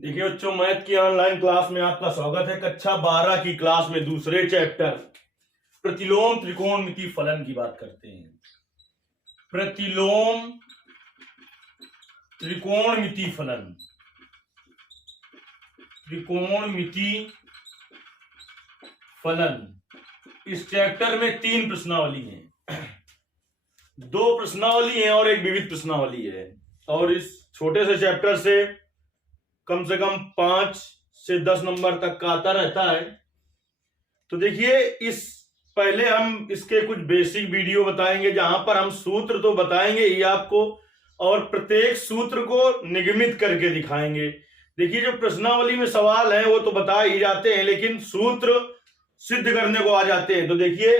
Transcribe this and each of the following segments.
देखिए बच्चों, मैथ की ऑनलाइन क्लास में आपका स्वागत है। कक्षा 12 की क्लास में दूसरे चैप्टर प्रतिलोम त्रिकोणमिति फलन की बात करते हैं। प्रतिलोम त्रिकोणमिति फलन, त्रिकोणमिति फलन। इस चैप्टर में 3 प्रश्नावली हैं, 2 प्रश्नावली हैं और एक विविध प्रश्नावली है। और इस छोटे से चैप्टर से कम 5 से 10 नंबर तक का आता रहता है। तो देखिए, इस पहले हम इसके कुछ बेसिक वीडियो बताएंगे, जहां पर हम सूत्र तो बताएंगे ही आपको और प्रत्येक सूत्र को निगमित करके दिखाएंगे। देखिए, जो प्रश्नावली में सवाल है वो तो बता ही जाते हैं, लेकिन सूत्र सिद्ध करने को आ जाते हैं। तो देखिए,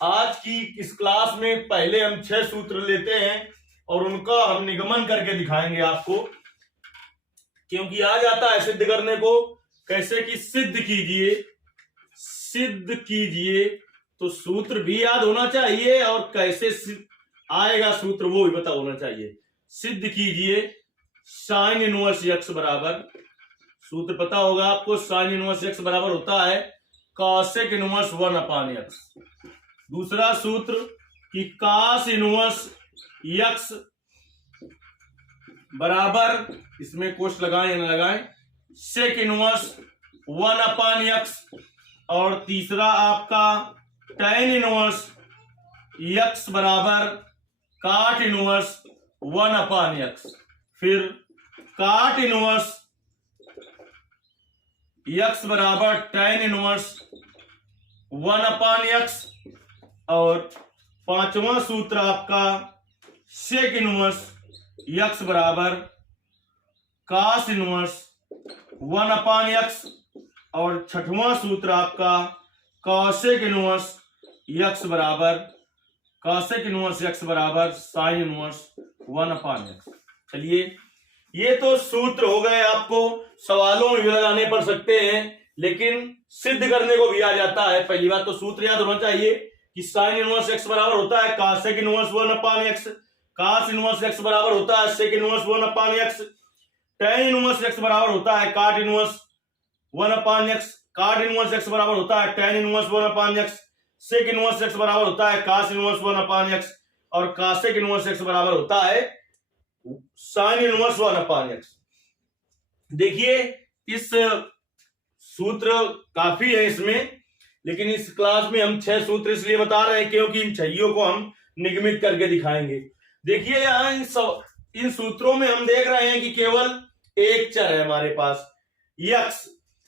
आज की इस क्लास में पहले हम 6 सूत्र लेते हैं और उनका हम निगमन करके दिखाएंगे आपको, क्योंकि आ जाता है सिद्ध करने को। कैसे कि सिद्ध कीजिए, सिद्ध कीजिए, तो सूत्र भी याद होना चाहिए और कैसे आएगा सूत्र वो भी पता होना चाहिए। सिद्ध कीजिए साइन इनवर्स एक्स बराबर, सूत्र पता होगा आपको, साइन इनवर्स एक्स बराबर होता है कॉसेक इनवर्स 1/x। दूसरा सूत्र कि कॉस इनवर्स एक्स बराबर, इसमें कोष्ठ लगाएं या ना लगाएं, सेक इनवर्स 1/x। और तीसरा आपका tan इनवर्स x बराबर काट इनवर्स 1/x। फिर काट इनवर्स x बराबर tan इनवर्स 1/x। और पांचवा सूत्र आपका सेक इनवर्स x बराबर कास इनवर्स 1/x। और छठवां सूत्र आपका कॉसेक इनवर्स x बराबर साइन इनवर्स 1/x। चलिए, ये तो सूत्र हो गए, आपको सवालों में भी लगाने पड़ सकते हैं, लेकिन सिद्ध करने को भी आ जाता है। पहली बात तो सूत्र याद होना चाहिए कि साइन इनवर्स x बराबर होता है cosec inverse 1/x, cos inverse x बराबर होता है sec inverse 1/x, tan inverse x बराबर होता है काट इनवर्स 1/x, काट इनवर्स x बराबर होता है tan inverse 1/x, sec inverse x बराबर होता है कास इनवर्स 1/x, और कासेक इनवर्स x बराबर होता है साइन इनवर्स 1/x। देखिए, इस सूत्र काफी है इसमें, लेकिन इस क्लास में हम 6 सूत्र इसलिए बता रहे हैं क्योंकि इन 6 को हम निगमित करके दिखाएंगे। देखिए, यहां इन सूत्रों में हम देख रहे हैं कि केवल एक चर है हमारे पास x।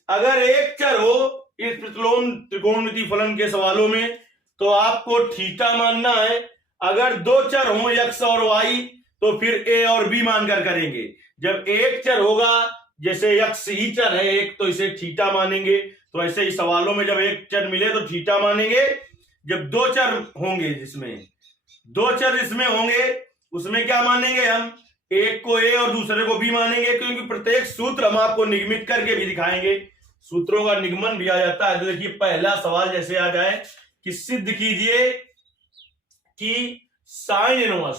अगर एक चर हो इस प्रतिलोम त्रिकोणमिति फलन के सवालों में तो आपको थीटा मानना है। अगर 2 चर हो x और y तो फिर a और b मानकर करेंगे। जब एक चर होगा, जैसे x ही चर है एक, तो इसे थीटा मानेंगे। तो ऐसे ही सवालों में जब एक चर मिले तो थीटा मानेंगे। जब 2 चर होंगे, जिसमें 2 चर इसमें होंगे, उसमें क्या मानेंगे हम, एक को a और दूसरे को b मानेंगे, क्योंकि प्रत्येक सूत्र हम आपको निगमित करके भी दिखाएंगे। सूत्रों का निगमन भी आ जाता है। तो देखिए, पहला सवाल जैसे आ जाए कि सिद्ध कीजिए कि साइन इनवर्स,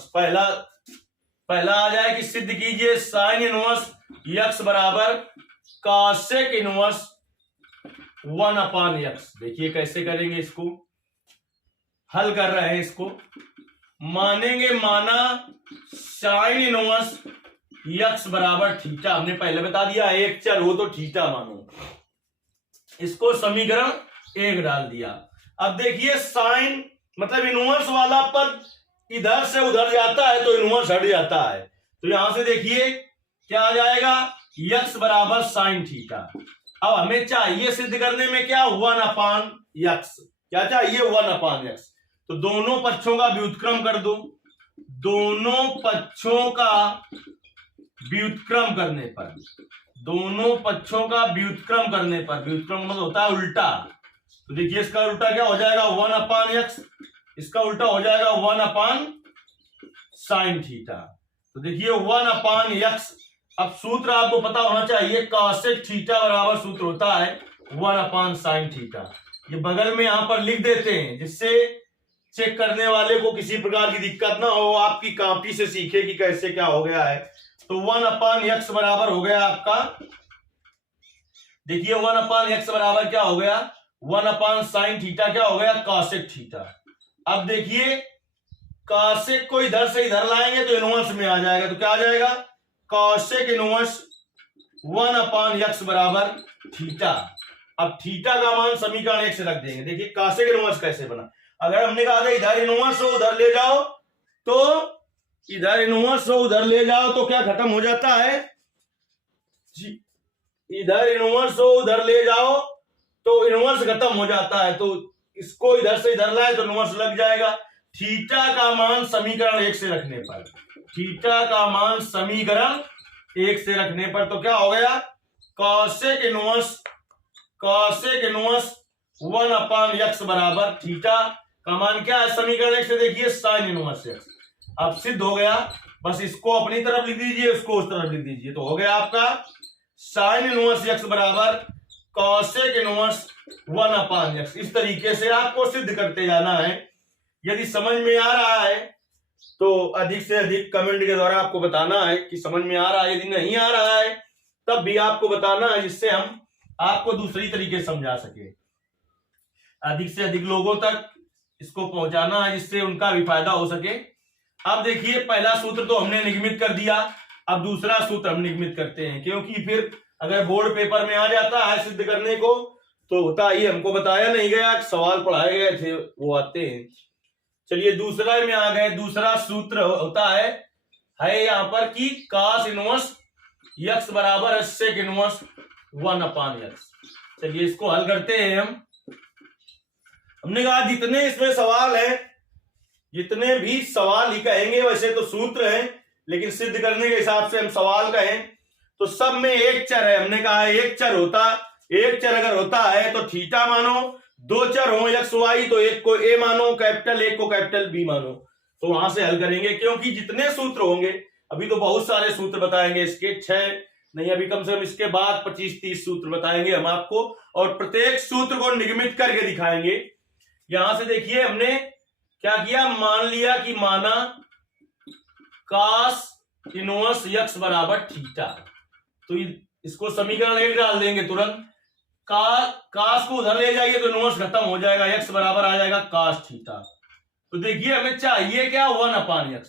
पहला आ जाए कि सिद्ध कीजिए साइन इनवर्स x बराबर कॉसेक इनवर्स 1/x। देखिए कैसे करेंगे, इसको हल कर रहे हैं। इसको मानेंगे, माना साइन इनवर्स x बराबर थीटा। हमने पहले बता दिया एक चर हो तो थीटा मानो। इसको समीकरण 1 डाल दिया। अब देखिए, साइन मतलब इनवर्स वाला पद इधर से उधर जाता है तो इनवर्स हट जाता है। तो यहां से देखिए क्या आ जाएगा, x बराबर साइन थीटा। अब हमें चाहिए सिद्ध करने में क्या, 1/x। क्या चाहिए, 1/x। तो दोनों पक्षों का व्युत्क्रम कर दो। दोनों पक्षों का व्युत्क्रम करने पर, दोनों पक्षों का व्युत्क्रम करने पर, व्युत्क्रम मतलब होता है उल्टा। तो देखिए, इसका उल्टा क्या हो जाएगा, 1/x। इसका उल्टा हो जाएगा 1/sin थीटा। तो देखिए 1/x। अब सूत्र आपको पता होना चाहिए, कॉसेक थीटा बराबर सूत्र होता है 1/sin थीटा। ये बगल में यहां पर लिख देते हैं, जिससे चेक करने वाले को किसी प्रकार की दिक्कत ना हो, आपकी कॉपी से सीखे कि कैसे क्या हो गया है। तो 1/x बराबर हो गया आपका देखिए 1/x बराबर क्या हो गया, 1/sin थीटा क्या हो गया, कॉसेक थीटा। अब देखिए कॉसेक को इधर से इधर लाएंगे तो इनवर्स में आ जाएगा, तो क्या आ जाएगा, कॉसेक इनवर्स 1/x बराबर थीटा। अब थीटा का मान समीकरण 1 से रख देंगे। देखिए कॉसेक इनवर्स कैसे बना, अगर हमने कहा था इधर इनवर्स हो उधर ले जाओ, तो इधर इनवर्स हो उधर ले जाओ तो क्या खत्म हो जाता है, इधर इनवर्स हो उधर ले जाओ तो इनवर्स खत्म हो जाता है, तो इसको इधर से इधर लाए तो इनवर्स लग जाएगा। थीटा का मान समीकरण 1 से रखने पर, थीटा का मान समीकरण 1 से रखने पर तो क्या हो गया, कॉसेक इनवर्स 1/x बराबर थीटा का मान क्या है समीकरण 1 से, देखिए साइन इनवर्स x। अब सिद्ध हो गया, बस इसको अपनी तरफ लिख दीजिए, उसको उस तरफ लिख दीजिए, तो हो गया आपका साइन इनवर्स x बराबर कॉसेक इनवर्स 1/x। इस तरीके से आपको सिद्ध करते जाना है। यदि समझ में आ रहा है तो अधिक से अधिक कमेंट के द्वारा आपको बताना है कि समझ में आ रहा है, यदि नहीं आ रहा है तब भी आपको बताना है, जिससे हम आपको दूसरी तरीके से समझा सके। अधिक से अधिक लोगों तक इसको पहुंचाना है, जिससे उनका भी फायदा हो सके। अब देखिए पहला सूत्र तो हमने निगमित कर दिया, अब दूसरा सूत्र हम निगमित करते हैं, क्योंकि फिर अगर बोर्ड पेपर में आ जाता है सिद्ध करने को तो होता ही, हमको बताया नहीं गया, सवाल पढ़ाए गए थे वो आते हैं। चलिए दूसरा में आ गए। दूसरा सूत्र होता है यहां पर कि cos इनवर्स x बराबर सेक इनवर्स 1/x। चलिए इसको हल करते हैं हम। हमने कहा जितने इसमें सवाल हैं, जितने भी सवाल ही कहेंगे, वैसे तो सूत्र हैं लेकिन सिद्ध करने के हिसाब से हम सवाल कहें तो सब में एक चर है। हमने कहा एक चर अगर होता है तो थीटा मानो, दो चर हो एक्स वाई तो एक को ए मानो कैपिटल, एक को कैपिटल बी मानो, तो वहां से हल करेंगे। क्योंकि जितने सूत्र होंगे, अभी तो बहुत सारे सूत्र बताएंगे, इसके 6 नहीं, अभी कम से कम इसके बाद 25-30 सूत्र बताएंगे हम आपको, और प्रत्येक सूत्र को निगमित करके दिखाएंगे। यहां से देखिए हमने क्या किया, मान लिया कि माना cos इनवर्स x बराबर थीटा, तो इसको समीकरण 1 डाल देंगे तुरंत। cos को उधर ले जाइए तो इनवर्स खत्म हो जाएगा, x बराबर आ जाएगा cos थीटा। तो देखिए हमें चाहिए क्या, 1/x।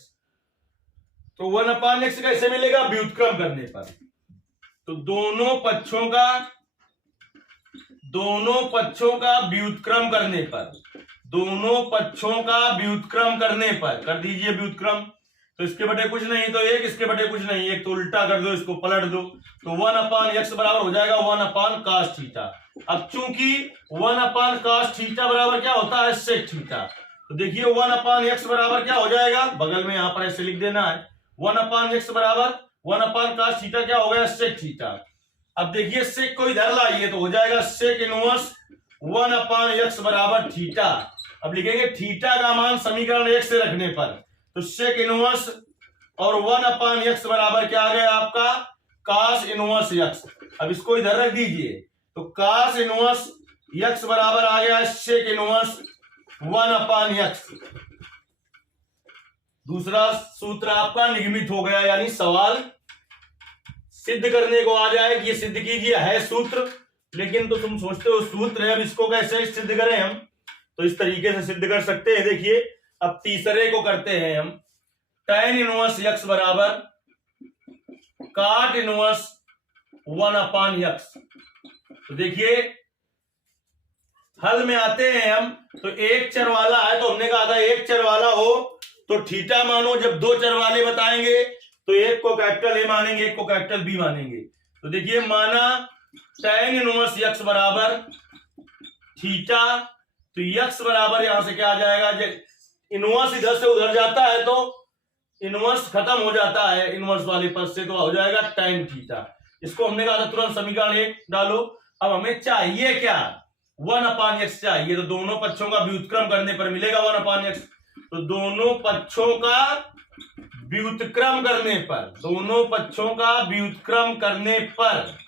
तो 1/x कैसे मिलेगा, व्युत्क्रम करने पर। तो दोनों पक्षों का व्युत्क्रम करने पर, दोनों पक्षों का व्युत्क्रम करने पर कर दीजिए व्युत्क्रम। तो इसके बटे कुछ नहीं तो एक, इसके बटे कुछ नहीं एक, तो उल्टा कर दो, इसको पलट दो, तो 1/x बराबर हो जाएगा 1/cos थीटा। अब चूंकि 1/cos थीटा बराबर क्या होता है, सेक थीटा, तो देखिए 1/x बराबर क्या हो जाएगा, बगल में यहां पर ऐसे लिख देना है, 1/x बराबर 1/cos थीटा क्या हो गया, सेक थीटा। अब देखिए सेक को इधर लाइए तो हो जाएगा सेक इनवर्स 1/x बराबर थीटा। अब लिखेंगे थीटा का मान समीकरण 1 से रखने पर, तो सेक इनवर्स और 1/x बराबर क्या आ गया आपका, cos इनवर्स x। अब इसको इधर रख दीजिए, तो cos इनवर्स x बराबर आ गया सेक इनवर्स 1/x। दूसरा सूत्र आपका निगमित हो गया, यानी सवाल सिद्ध करने को आ जाए कि ये सिद्ध कीजिए, है सूत्र लेकिन तो तुम सोचते हो सूत्र है, अब इसको कैसे सिद्ध करें हम, तो इस तरीके से सिद्ध कर सकते हैं। देखिए अब तीसरे को करते हैं हम, tan इनवर्स x बराबर cot इनवर्स 1/x। तो देखिए हल में आते हैं हम, तो एक चर वाला है, तो हमने कहा था एक चर वाला हो तो थीटा मानो, जब दो चर वाले बताएंगे तो एक को कैपिटल ए मानेंगे, एक को कैपिटल बी मानेंगे। तो देखिए माना tan इनवर्स x बराबर थीटा, तो x बराबर यहां से क्या आ जाएगा, इनवर्स इधर से उधर जाता है तो इनवर्स खत्म हो जाता है इनवर्स वाले पद से, तो हो जाएगा tan थीटा। इसको हमने कहा था तुरंत समीकरण 1 डालो। अब हमें चाहिए क्या, 1/x चाहिए, तो दोनों पक्षों का व्युत्क्रम करने पर मिलेगा 1/x। तो दोनों पक्षों का व्युत्क्रम करने पर, दोनों पक्षों का व्युत्क्रम करने पर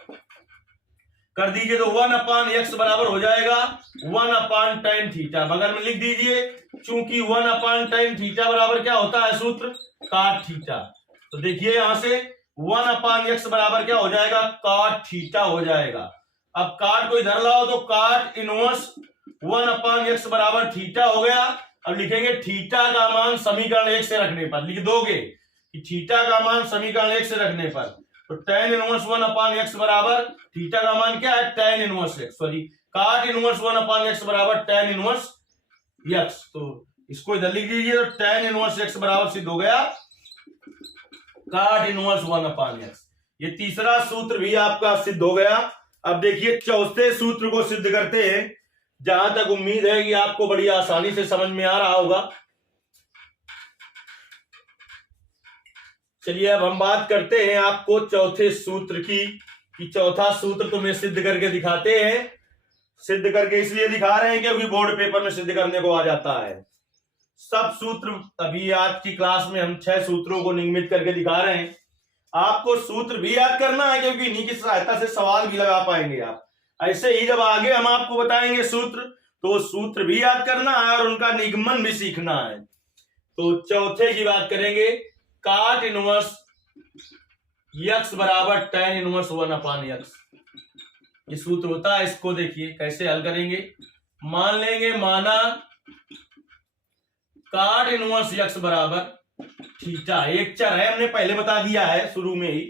कर दीजिए, तो 1/x बराबर हो जाएगा 1/tan थीटा, बगल में लिख दीजिए, चूंकि 1/tan थीटा बराबर क्या होता है सूत्र, cot थीटा। तो देखिए यहां से 1/x बराबर क्या हो जाएगा, cot थीटा हो जाएगा। अब काट को इधर लाओ तो काट इनवर्स 1/x बराबर थीटा हो गया। अब लिखेंगे थीटा का मान समीकरण 1 से रखने पर, लिख दोगे कि थीटा का मान समीकरण 1 से रखने पर, तो tan इनवर्स 1/x बराबर थीटा का मान क्या है, tan इनवर्स x, सॉरी काट इनवर्स 1/x बराबर tan इनवर्स x। तो इसको इधर लिख लीजिए, तो tan इनवर्स x बराबर सिद्ध हो गया काट इनवर्स 1/x। ये तीसरा सूत्र भी आपका सिद्ध हो गया। अब देखिए चौथे सूत्र को सिद्ध करते हैं, जहां तक उम्मीद है कि आपको बड़ी आसानी से समझ में आ रहा होगा। चलिए अब हम बात करते हैं आपको चौथे सूत्र की, कि चौथा सूत्र तुम्हें सिद्ध करके दिखाते हैं। सिद्ध करके इसलिए दिखा रहे हैं क्योंकि बोर्ड पेपर में सिद्ध करने को आ जाता है। सब सूत्र अभी आज की क्लास में हम 6 सूत्रों को निगमित करके दिखा रहे हैं। आपको सूत्र भी याद करना है क्योंकि इन्हीं की सहायता से सवाल भी लगा पाएंगे आप। ऐसे ही जब आगे हम आपको बताएंगे सूत्र, तो सूत्र भी याद करना है और उनका निगमन भी सीखना है। तो चौथे की बात करेंगे, काट इनवर्स x बराबर tan इनवर्स 1/x। ये सूत्र होता है, इसको देखिए कैसे हल करेंगे। मान लेंगे माना काट इनवर्स x बराबर थीटा, एक चर है, हमने पहले बता दिया है शुरू में ही,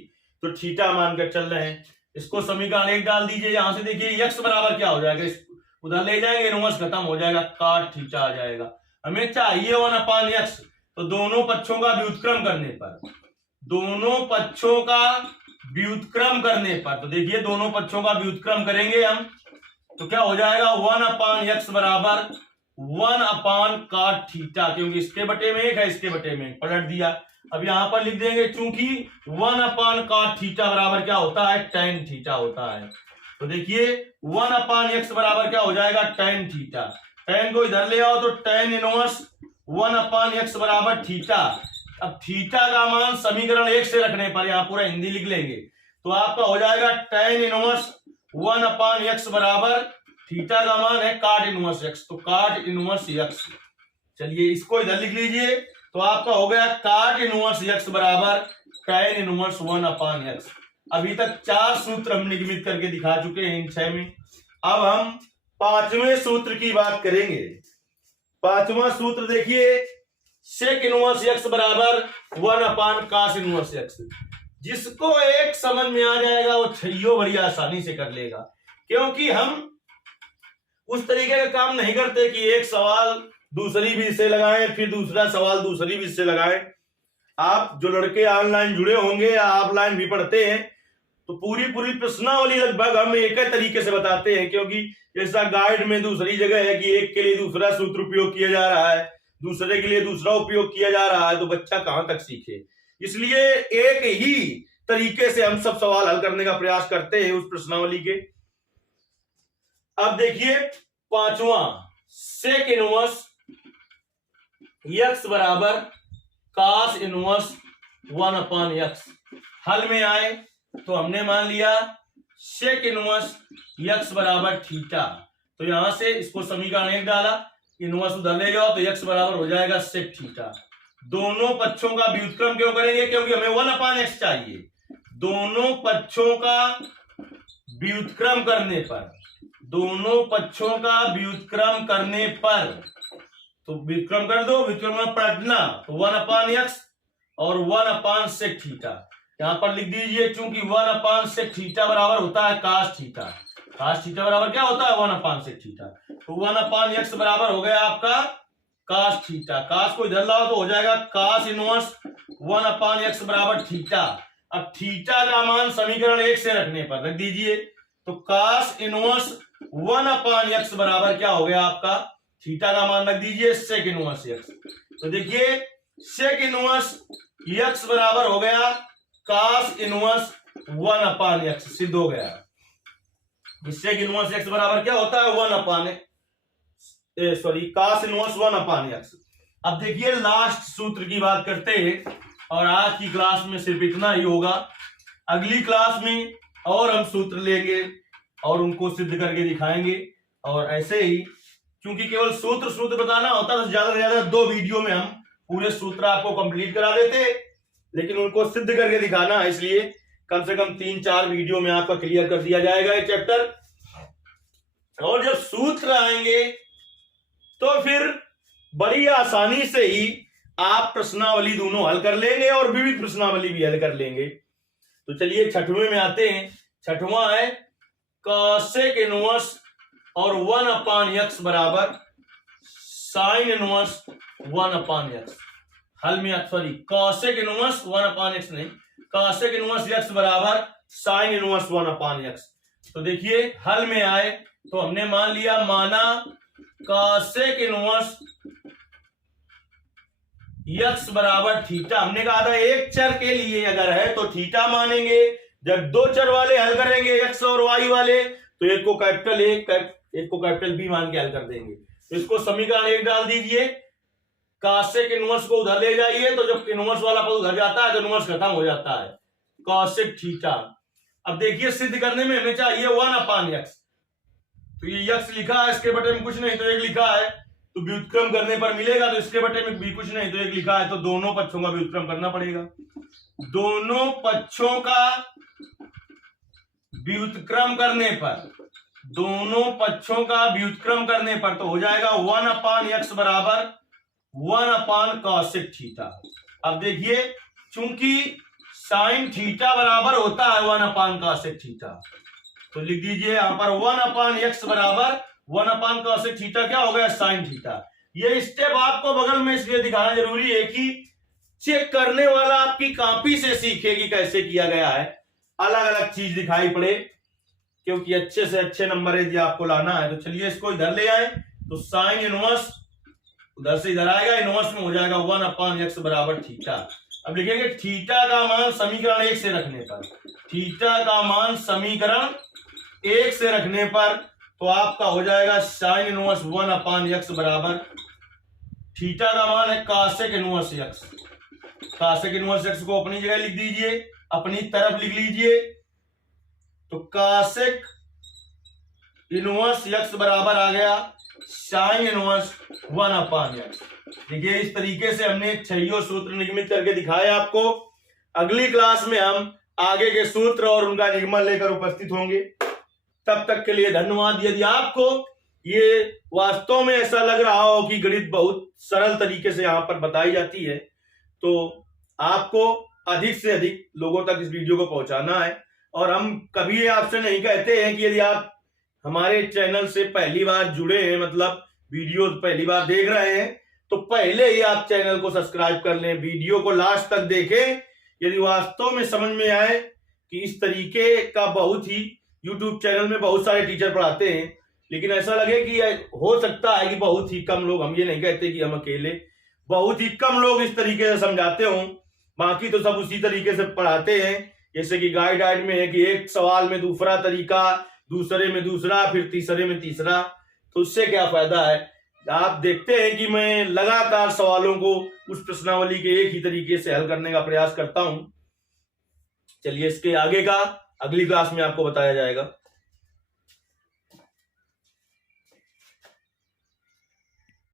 तो थीटा मानकर चल रहे हैं। इसको समीकरण 1 डाल दीजिए। यहां से देखिए x बराबर क्या हो जाएगा, उधर ले जाएंगे इनवर्स खत्म हो जाएगा, काट थीटा आ जाएगा। हमें चाहिए 1/x, तो दोनों पक्षों का व्युत्क्रम करने पर, दोनों पक्षों का व्युत्क्रम करने पर, तो देखिए दोनों पक्षों का व्युत्क्रम करेंगे हम, तो क्या हो जाएगा 1/x बराबर 1/काट थीटा, क्योंकि इसके बटे में 1 है, इसके बटे में 1 पलट दिया। अब यहां पर लिख देंगे चूंकि 1/काट थीटा बराबर क्या होता है, tan थीटा होता है। तो देखिए 1/x बराबर क्या हो जाएगा, tan थीटा। tan को इधर ले आओ तो tan इनवर्स 1/x बराबर थीटा। अब थीटा का मान समीकरण 1 से रखने पर, यहां पूरा हिंदी लिख लेंगे, तो आपका हो जाएगा tan इनवर्स 1/x बराबर थीटा का मान है काट इनवर्स x, तो काट इनवर्स x। चलिए इसको इधर लिख लीजिए, तो आपका हो गया काट इनवर्स x बराबर tan इनवर्स 1/x। अभी तक 4 सूत्र हम निगमित करके दिखा चुके हैं इन 6 में। अब हम 5वें सूत्र की बात करेंगे। 5वां सूत्र देखिए, सेक इनवर्स x बराबर 1/cos इनवर्स x। जिसको एक समझ में आ जाएगा वो छइयो बड़ी आसानी से कर लेगा, क्योंकि हम उस तरीके का काम नहीं करते कि एक सवाल दूसरी विधि से लगाएं, फिर दूसरा सवाल दूसरी विधि से लगाएं। आप जो लड़के ऑनलाइन जुड़े होंगे या ऑफलाइन भी पढ़ते हैं, तो पूरी प्रश्नावली लगभग हम एक ही तरीके से बताते हैं, क्योंकि जैसा गाइड में दूसरी जगह है कि एक के लिए दूसरा सूत्र उपयोग किया जा रहा है, दूसरे के लिए दूसरा उपयोग किया जा रहा है, तो बच्चा कहां तक सीखे। इसलिए एक ही तरीके से हम सब सवाल हल करने का प्रयास करते हैं उस प्रश्नावली के। अब देखिए 5वां, सेक इनवर्स x बराबर cos इनवर्स 1/x। हल में आए तो हमने मान लिया सेक इनवर्स x बराबर थीटा, तो यहां से इसको समीकरण 1 डाला, इनवर्स उधर ले जाओ तो x बराबर हो जाएगा सेक थीटा। दोनों पक्षों का व्युत्क्रम क्यों करेंगे, क्योंकि हमें 1/x चाहिए। दोनों पक्षों का व्युत्क्रम करने पर, दोनों पक्षों का व्युत्क्रम करने पर, तो व्युत्क्रम कर दो, व्युत्क्रम में पलटना, तो 1/x और 1/sec थीटा यहां पर लिख दीजिए। चूंकि 1/sec थीटा बराबर होता है cos थीटा, cos थीटा बराबर क्या होता है 1/sec थीटा, तो 1/x बराबर हो गया आपका cos थीटा। cos को इधर लाओ तो हो जाएगा cos इनवर्स 1/x बराबर थीटा। अब थीटा का मान समीकरण 1 से रखने पर रख दीजिए, तो cos इनवर्स 1/x बराबर क्या हो गया आपका, थीटा का मान रख दीजिए सेक इनवर्स x। तो देखिए सेक इनवर्स x बराबर हो गया cos इनवर्स 1/x, सिद्ध हो गया। सेक इनवर्स x बराबर क्या होता है 1/cos इनवर्स 1/x। अब देखिए लास्ट सूत्र की बात करते हैं, और आज की क्लास में सिर्फ इतना ही होगा। अगली क्लास में और हम सूत्र लेंगे और उनको सिद्ध करके दिखाएंगे। और ऐसे ही क्योंकि केवल सूत्र बताना होता तो ज्यादा से ज्यादा 2 वीडियो में हम पूरे सूत्र आपको कंप्लीट करा देते, लेकिन उनको सिद्ध करके दिखाना है, इसलिए कम से कम 3-4 वीडियो में आपका क्लियर कर दिया जाएगा ये चैप्टर। और जब सूत्र आएंगे तो फिर बड़ी आसानी से ही आप प्रश्नावली दोनों हल कर लेंगे और विविध प्रश्नावली भी हल कर लेंगे। तो चलिए छठवें में आते हैं। छठवां है कॉसेक इनवर्स और 1/x बराबर साइन इनवर्स 1/x। हल में सॉरी कॉसेक इनवर्स 1/x नहीं, कॉसेक इनवर्स x बराबर साइन इनवर्स 1/x। तो देखिए हल में आए तो हमने मान लिया, माना कॉसेक इनवर्स x बराबर थीटा। हमने कहा था एक चर के लिए अगर है तो थीटा मानेंगे, जब दो चर वाले हल करेंगे x और y वाले तो एक को कैपिटल A एक को कैपिटल B मान के हल कर देंगे। तो इसको समीकरण 1 डाल दीजिए, कॉसेक इनवर्स को उधर ले जाइए, तो जब इनवर्स वाला पद उधर जाता है तो इनवर्स खत्म हो जाता है, कॉसेक थीटा। अब देखिए सिद्ध करने में हमें चाहिए 1/x। तो ये x लिखा है, इसके बटे में कुछ नहीं तो 1 लिखा है, तो व्युत्क्रम करने पर मिलेगा, तो इसके बटे में भी कुछ नहीं तो 1 लिखा है, तो दोनों पक्षों का व्युत्क्रम करना पड़ेगा। दोनों पक्षों का व्युत्क्रम करने पर, दोनों पक्षों का व्युत्क्रम करने पर तो हो जाएगा 1/x बराबर 1/cosec थीटा। अब देखिए चूंकि साइन थीटा बराबर होता है 1/cosec थीटा, तो लिख दीजिए यहां पर 1/x बराबर 1/cosec थीटा क्या हो गया, साइन थीटा। ये स्टेप आपको बगल में इसलिए दिखाना जरूरी है कि चेक करने वाला आपकी कॉपी से सीखे कि कैसे किया गया है, अलग अलग चीज दिखाई पड़े, क्योंकि अच्छे से अच्छे नंबर यदि आपको लाना है। तो चलिए इसको इधर ले आए, तो साइन इनवर्स उधर से इधर आएगा, इनवर्स में हो जाएगा 1/x बराबर थीटा। अब लिखेंगे थीटा का मान समीकरण 1 से रखने पर, थीटा का मान समीकरण 1 से रखने पर तो आपका हो जाएगा साइन इनवर्स 1/x बराबर थीटा का मान है cosec inverse x। Cosec inverse x को अपनी जगह लिख दीजिए, अपनी तरफ लिख लीजिए, तो कॉसेक इनवर्स x बराबर आ गया साइन इनवर्स 1/x। देखिए इस तरीके से हमने छहियों सूत्र निगमित करके दिखाया आपको। अगली क्लास में हम आगे के सूत्र और उनका निगमन लेकर उपस्थित होंगे। तब तक के लिए धन्यवाद। यदि आपको ये वास्तव में ऐसा लग रहा हो कि गणित बहुत सरल तरीके से यहाँ पर बताई जाती है, तो आपको अधिक से अधिक लोगों तक इस वीडियो को पहुंचाना है। और हम कभी आपसे नहीं कहते हैं कि यदि आप हमारे चैनल से पहली बार जुड़े हैं, मतलब वीडियो पहली बार देख रहे हैं, तो पहले ही आप चैनल को सब्सक्राइब कर लें, वीडियो को लास्ट तक देखें। यदि वास्तव में समझ में आए कि इस तरीके का बहुत ही यूट्यूब चैनल में बहुत सारे टीचर पढ़ाते हैं, लेकिन ऐसा लगे कि हो सकता है कि बहुत ही कम लोग, हम ये नहीं कहते कि हम अकेले, बहुत ही कम लोग इस तरीके से समझाते हों, बाकी तो सब उसी तरीके से पढ़ाते हैं। जैसे कि गाइड में है कि एक सवाल में दूसरा तरीका, दूसरे में दूसरा, फिर तीसरे में तीसरा, तो उससे क्या फायदा है। आप देखते हैं कि मैं लगातार सवालों को उस प्रश्नावली के एक ही तरीके से हल करने का प्रयास करता हूं। चलिए इसके आगे का अगली क्लास में आपको बताया जाएगा।